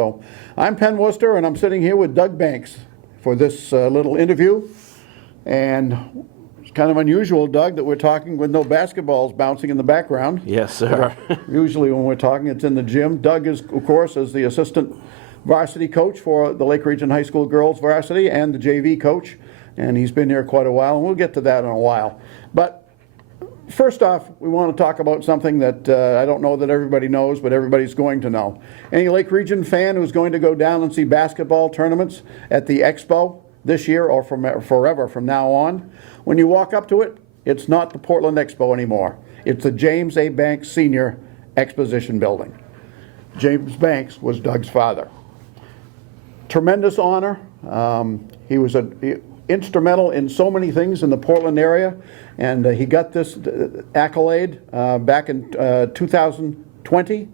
So I'm Penn Worcester, and I'm sitting here with Doug Banks for this little interview. And it's kind of unusual, Doug, that we're talking with no basketballs bouncing in the background. Yes, sir. Usually when we're talking, it's in the gym. Doug is, of course, is the assistant varsity coach for the Lake Region High School girls varsity and the JV coach. And he's been here quite a while, and we'll get to that in a while. But first off, we want to talk about something that I don't know that everybody knows, but everybody's going to know. Any Lake Region fan who's going to go down and see basketball tournaments at the Expo this year or forever from now on, when you walk up to it, it's not the Portland Expo anymore. It's the James A. Banks Sr. Exposition Building. James Banks was Doug's father. Tremendous honor. He was instrumental in so many things in the Portland area, and he got this accolade back in 2020,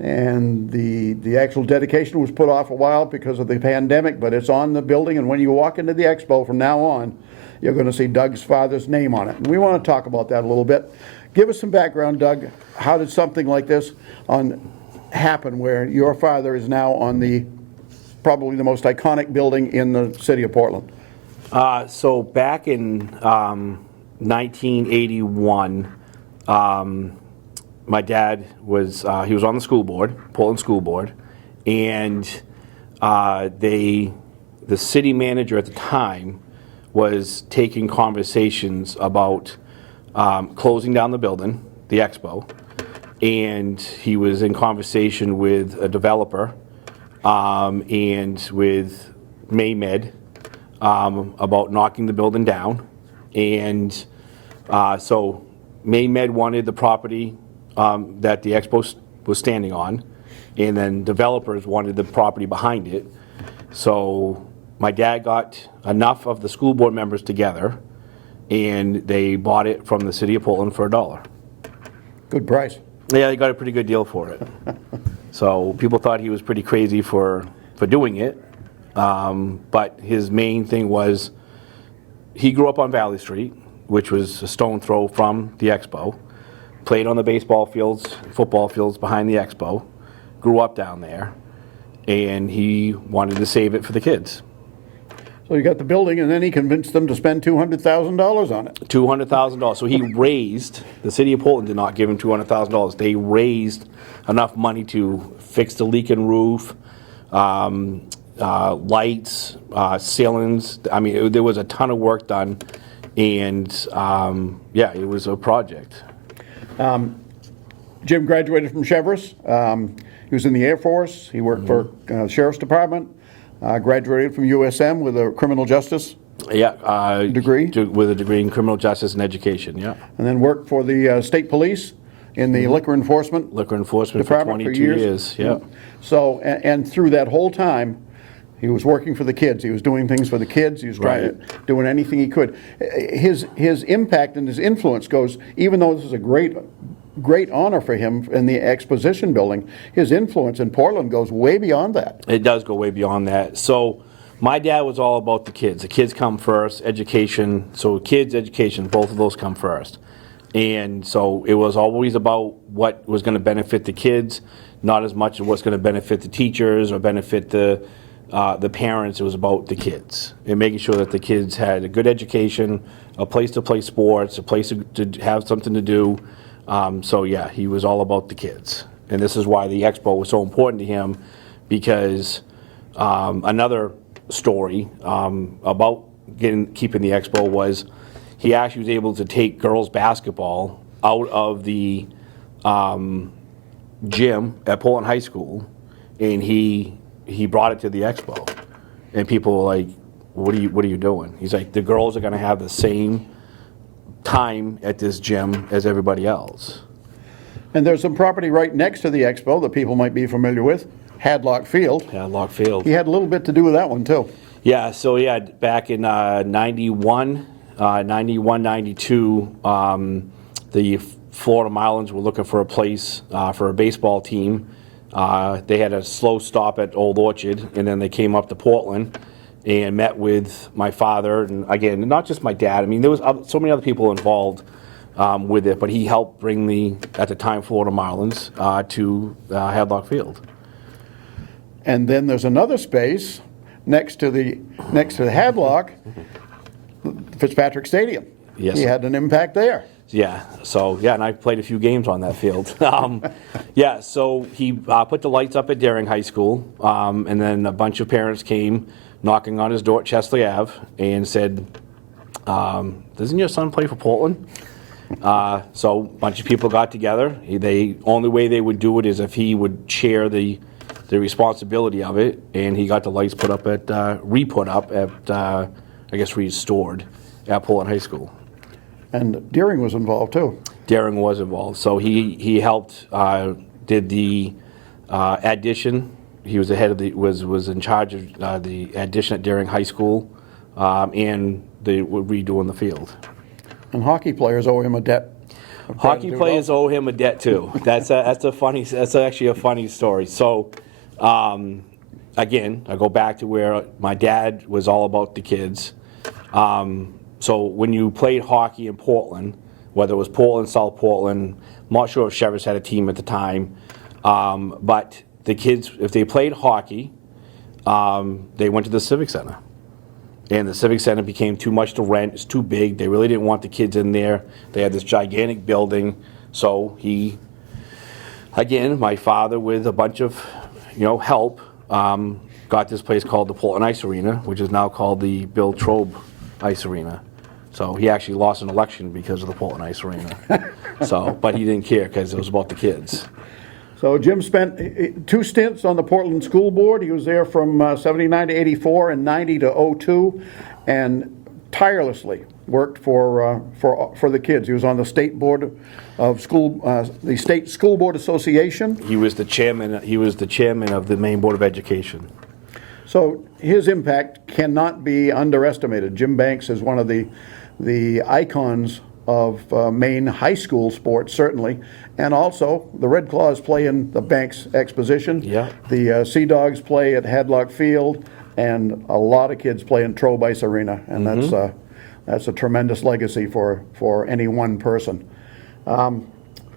and the actual dedication was put off a while because of the pandemic, but it's on the building, and when you walk into the Expo from now on, you're going to see Doug's father's name on it. And we want to talk about that a little bit. Give us some background, Doug. How did something like this happen where your father is now on probably the most iconic building in the city of Portland? So back in 1981, my dad was he was on the school board, Portland School Board, and the city manager at the time was taking conversations about closing down the building, the Expo, and he was in conversation with a developer and with Maymed about knocking the building down. And so Maymed wanted the property that the Expo was standing on, and then developers wanted the property behind it. So my dad got enough of the school board members together, and they bought it from the city of Portland for $1. Good price. Yeah, they got a pretty good deal for it. So people thought he was pretty crazy for doing it. But his main thing was he grew up on Valley Street, which was a stone throw from the Expo, played on the baseball fields, football fields behind the Expo, grew up down there, and he wanted to save it for the kids. So you got the building, and then he convinced them to spend $200,000 on it. $200,000. So he raised, the city of Portland did not give him $200,000. They raised enough money to fix the leaking roof, lights, ceilings. I mean, there was a ton of work done, and yeah, it was a project. Jim graduated from Chevrolet. He was in the Air Force. He worked for Sheriff's Department. Graduated from USM with a criminal justice degree. With a degree in criminal justice and education, yeah. And then worked for the state police in the liquor enforcement Department for 22 years, yeah. So, and through that whole time, he was working for the kids. He was doing things for the kids. He was doing anything he could. His impact and his influence goes, even though this is a great honor for him in the exposition building, his influence in Portland goes way beyond that. It does go way beyond that. So my dad was all about the kids. The kids come first, education. So kids, education, both of those come first. And so it was always about what was going to benefit the kids, not as much as what's going to benefit the teachers or benefit the parents. It was about the kids and making sure that the kids had a good education, a place to play sports, a place to have something to do. So yeah, he was all about the kids. And this is why the Expo was so important to him, because another story about keeping the Expo was he actually was able to take girls basketball out of the gym at Portland High School, and he brought it to the Expo. And people were like, what are you doing? He's like, the girls are going to have the same time at this gym as everybody else. And there's some property right next to the Expo that people might be familiar with, Hadlock Field. Hadlock Field. He had a little bit to do with that one too. Yeah, so yeah, back in 91, 92, the Florida Marlins were looking for a place for a baseball team. They had a slow stop at Old Orchard, and then they came up to Portland and met with my father, and again, not just my dad. I mean, there was so many other people involved with it, but he helped bring the, at the time, Florida Marlins to Hadlock Field. And then there's another space next to the Hadlock, Fitzpatrick Stadium. Yes. He had an impact there. Yeah, so, yeah, and I played a few games on that field. Yeah, so he put the lights up at Daring High School, and then a bunch of parents came knocking on his door at Chesley Ave and said, doesn't your son play for Portland? So a bunch of people got together. The only way they would do it is if he would share the responsibility of it, and he got the lights put up re-put up at, I guess restored at Portland High School. And Deering was involved too. Daring was involved, so he helped, did the addition. He was the head of was in charge of the addition at Daring High School, and they were redoing the field. And hockey players owe him a debt. Hockey players owe him a debt too. That's actually a funny story. So, again, I go back to where my dad was all about the kids. So when you played hockey in Portland, whether it was Portland, South Portland, I'm not sure if Chever's had a team at the time, but the kids, if they played hockey, they went to the Civic Center. And the Civic Center became too much to rent. It's too big. They really didn't want the kids in there. They had this gigantic building. So again, my father, with a bunch of help, got this place called the Portland Ice Arena, which is now called the Bill Trobe Ice Arena. So he actually lost an election because of the Portland Ice Arena. But he didn't care because it was about the kids. So Jim spent 2 stints on the Portland School Board. He was there from 79 to 84 and 90 to 02, and tirelessly worked for the kids. He was on the State Board of the State School Board Association. He was the chairman. He was the chairman of the Maine Board of Education. So his impact cannot be underestimated. Jim Banks is one of the icons of Maine high school sports, certainly, and also the Red Claws play in the Banks Exposition. Yeah. The Sea Dogs play at Hadlock Field, and a lot of kids play in Trobe Ice Arena, and that's a tremendous legacy for any one person. I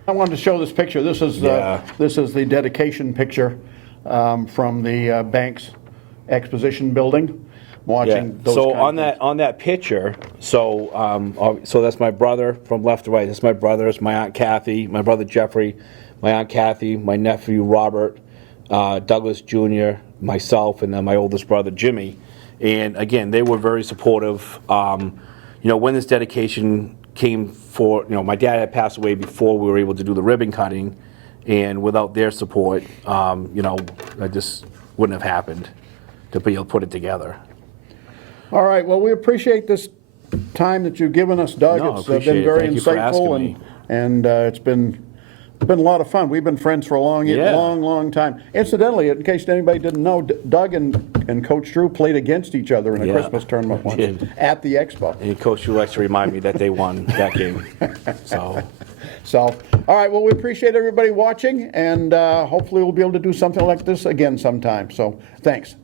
wanted to show this picture. This is the dedication picture from the Banks Exposition building. Watching those So kind on that picture, so that's my brother from left to right. That's my brothers, my Aunt Kathy, my brother Jeffrey, my Aunt Kathy, my nephew Robert, Douglas Jr., myself, and then my oldest brother Jimmy. And again, they were very supportive. When this dedication came for, my dad had passed away before we were able to do the ribbon cutting, and without their support, that just wouldn't have happened to be able to put it together. All right, well, we appreciate this time that you've given us, Doug. No, It's appreciate been it. very Thank you for asking insightful, me. and it's been a lot of fun. We've been friends for a long time. Incidentally, in case anybody didn't know, Doug and Coach Drew played against each other in a Yeah, Christmas tournament we once did. at the Expo. And Coach Drew likes to remind me that they won that game. So, All right, well, we appreciate everybody watching, and hopefully we'll be able to do something like this again sometime. So, thanks.